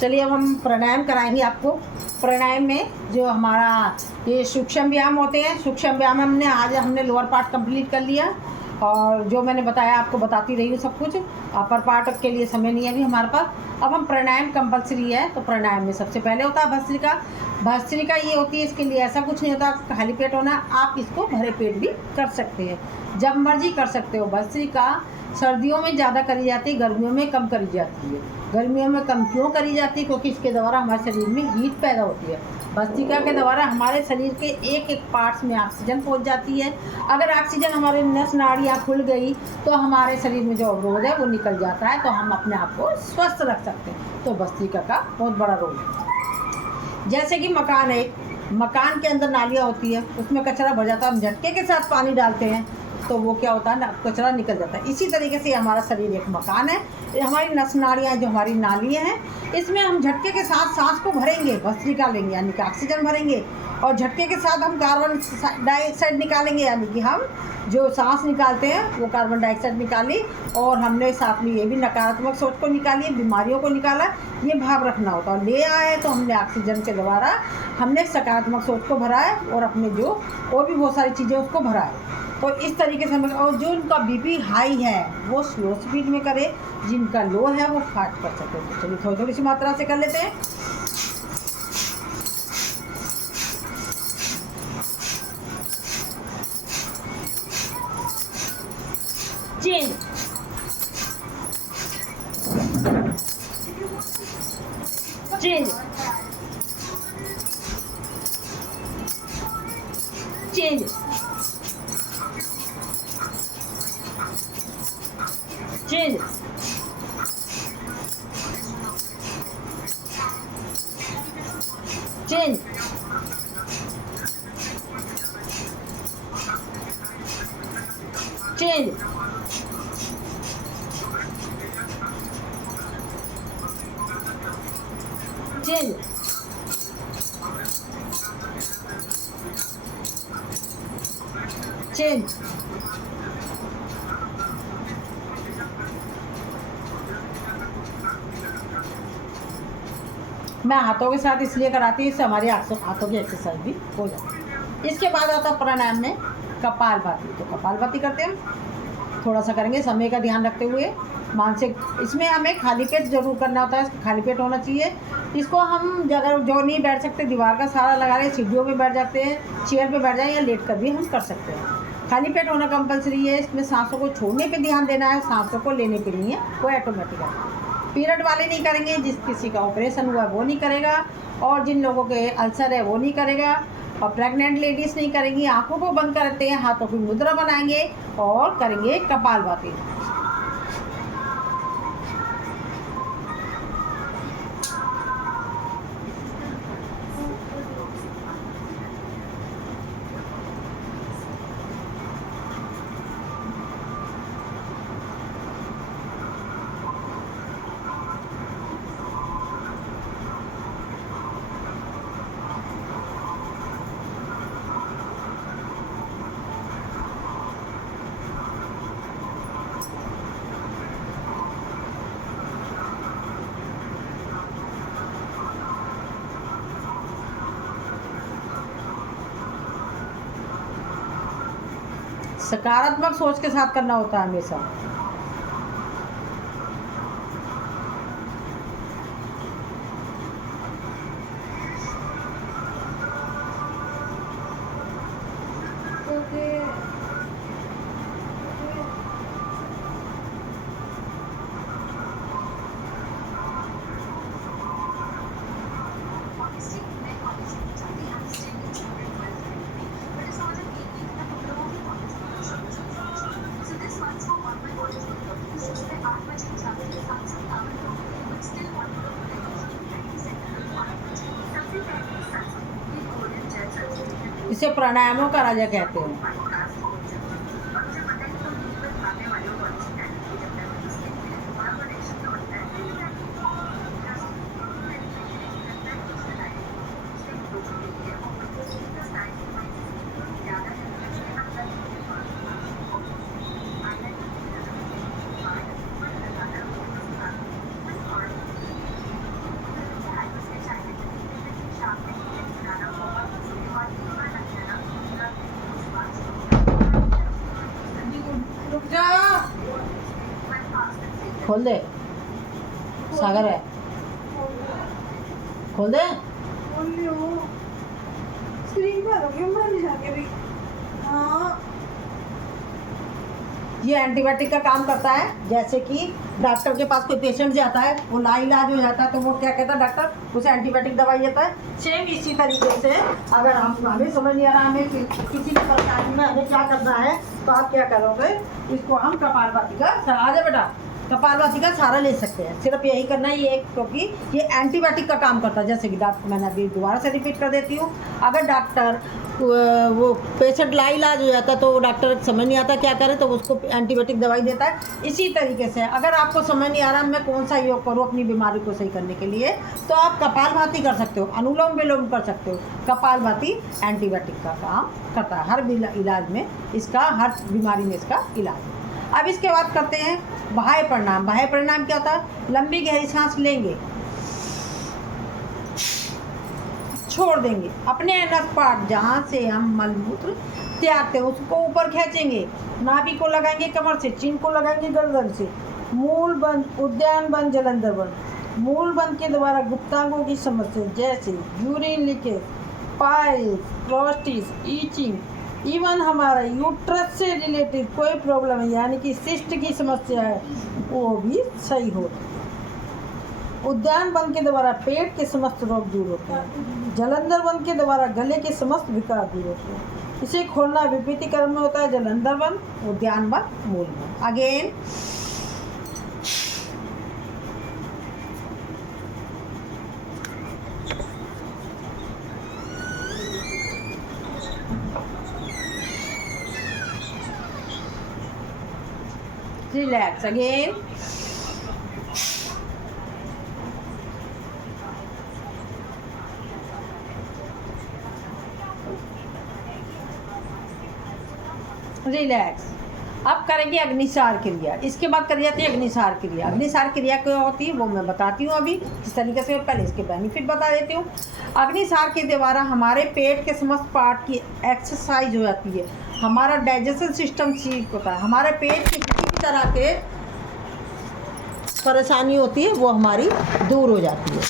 चलिए अब हम प्राणायाम कराएंगे आपको। प्राणायाम में जो हमारा ये सूक्ष्म व्यायाम होते हैं, सूक्ष्म व्यायाम हमने आज लोअर पार्ट कंप्लीट कर लिया और जो मैंने बताया आपको बताती रही हूँ सब कुछ। अपर पार्ट के लिए समय नहीं है अभी हमारे पास। अब हम प्राणायाम कंपलसरी है, तो प्राणायाम में सबसे पहले होता है भस्त्रिका। भस्त्रिका ये होती है, इसके लिए ऐसा कुछ नहीं होता खाली पेट होना, आप इसको भरे पेट भी कर सकते हैं, जब मर्जी कर सकते हो। भस्त्रिका सर्दियों में ज़्यादा करी जाती है, गर्मियों में कम करी जाती है। गर्मियों में कम क्यों करी जाती है? क्योंकि इसके द्वारा हमारे शरीर में हीट पैदा होती है। भस्त्रिका के द्वारा हमारे शरीर के एक एक पार्ट्स में ऑक्सीजन पहुंच जाती है। अगर ऑक्सीजन हमारे नस नाड़ियाँ खुल गई तो हमारे शरीर में जो अवरोध है वो निकल जाता है, तो हम अपने आप को स्वस्थ रख सकते हैं। तो भस्त्रिका का बहुत बड़ा रोल है। जैसे कि मकान है, मकान के अंदर नालियाँ होती है, उसमें कचरा भर जाता है, हम झटके के साथ पानी डालते हैं तो वो क्या होता है ना, कचरा निकल जाता है। इसी तरीके से हमारा शरीर एक मकान है। ये हमारी नस नाड़ियाँ जो हमारी नालियाँ हैं, इसमें हम झटके के साथ सांस को भरेंगे, भस्त्रिका लेंगे यानी कि ऑक्सीजन भरेंगे, और झटके के साथ हम कार्बन डाइऑक्साइड निकालेंगे, यानी कि हम जो सांस निकालते हैं वो कार्बन डाइऑक्साइड निकाली, और हमने साथ में ये भी नकारात्मक सोच को निकाली, बीमारियों को निकाला। ये भाव रखना होता है। ले आए तो हमने ऑक्सीजन के द्वारा हमने सकारात्मक सोच को भरा है, और अपने जो और भी बहुत सारी चीज़ें उसको भरा है। तो इस तरीके से हम, और जो उनका बीपी हाई है वो स्लो स्पीड में करे, जिनका लो है वो फास्ट कर सकते हैं। चलिए थोड़ी थोड़ी सी मात्रा से कर लेते हैं। Change, change, change, change, change, change, change, change. मैं हाथों के साथ इसलिए कराती हूँ, इससे हमारी हाथों की एक्सरसाइज भी हो जाती है। इसके बाद आता है प्राणायाम में कपालभाति। तो कपालभाति करते हैं, थोड़ा सा करेंगे समय का ध्यान रखते हुए। मानसिक, इसमें हमें खाली पेट जरूर करना होता है, खाली पेट होना चाहिए। इसको हम अगर जो नहीं बैठ सकते, दीवार का सहारा लगा रहे, सीढ़ियों में बैठ जाते हैं, चेयर पे बैठ जाए, या लेट कर भी हम कर सकते हैं। खाली पेट होना कंपलसरी है। इसमें सांसों को छोड़ने पे ध्यान देना है, सांसों को लेने पे नहीं है, वो ऑटोमेटिक है। पीरियड वाले नहीं करेंगे, जिस किसी का ऑपरेशन हुआ है वो नहीं करेगा, और जिन लोगों के अल्सर है वो नहीं करेगा, और प्रेग्नेंट लेडीज़ नहीं करेंगी। आंखों को बंद करते हैं, हाथों की मुद्रा बनाएंगे और करेंगे कपालभाति। सकारात्मक सोच के साथ करना होता है हमेशा। इसे प्राणायामों का राजा कहते हैं। खोल दे सागर है, खोल दे। स्क्रीन पर हो गया मर जाके भी। हाँ ये एंटीबायोटिक का काम करता है। जैसे कि डॉक्टर के पास कोई पेशेंट जाता है, वो लाइलाज हो जाता है, तो वो क्या कहता है डॉक्टर, उसे एंटीबायोटिक दवाई देता है। सेम इसी तरीके से अगर हमें समझ नहीं आ रहा हमें किसी भी परेशानी में हमें क्या करना है, तो आप क्या करोगे, इसको हम कपालभाति का आ जाए बेटा, कपालभाति का सहारा ले सकते हैं। सिर्फ यही करना है, ये क्योंकि ये एंटीबायोटिक का काम करता है। जैसे कि डॉक्टर, मैंने अभी दोबारा से रिपीट कर देती हूँ, अगर डॉक्टर वो पेशेंट लाइलाज हो जाता है तो डॉक्टर समझ नहीं आता क्या करे, तो उसको एंटीबायोटिक दवाई देता है। इसी तरीके से अगर आपको समझ नहीं आ रहा मैं कौन सा योग करूँ अपनी बीमारी को सही करने के लिए, तो आप कपालभाति कर सकते हो, अनुलोम विलोम कर सकते हो। कपालभाति एंटीबायोटिक का काम करता है हर इलाज में, इसका हर बीमारी में इसका इलाज। अब इसके बाद करते हैं बाह्य प्रणाम। बाह्य प्रणाम क्या होता है, लंबी गहरी सांस लेंगे, छोड़ देंगे, अपने नस पार्ट जहाँ से हम मलमूत्र त्यागते हैं उसको ऊपर खींचेंगे, नाभि को लगाएंगे कमर से, चिन को लगाएंगे गर्दन से। मूल बंद, उद्यान बंद, जलंधर बंद। मूल बंद के द्वारा गुप्तांगों की समस्या जैसे urine leakage, piles, prostate, itching, even हमारा यूट्रस से रिलेटेड कोई प्रॉब्लम है यानी कि सिस्ट की समस्या है वो भी सही होती है। उद्यान बंद के द्वारा पेट के समस्त रोग दूर होते हैं। जलंधर बंद के द्वारा गले के समस्त विकार दूर होते हैं। इसे खोलना विपरीत क्रम में होता है, जलंधर बंद, उद्यान बंद, मूल बंद। Again relax, again relax. अब करेंगे अग्निसार क्रिया। इसके बाद करी जाती है अग्निसार क्रिया। अग्निसार क्रिया क्या होती है वो मैं बताती हूँ अभी किस तरीके से, पहले इसके बेनिफिट बता देती हूँ। अग्निसार के द्वारा हमारे पेट के समस्त पार्ट की एक्सरसाइज हो जाती है, हमारा डाइजेशन सिस्टम ठीक होता है, हमारे पेट की किसी भी तरह के परेशानी होती है वो हमारी दूर हो जाती है।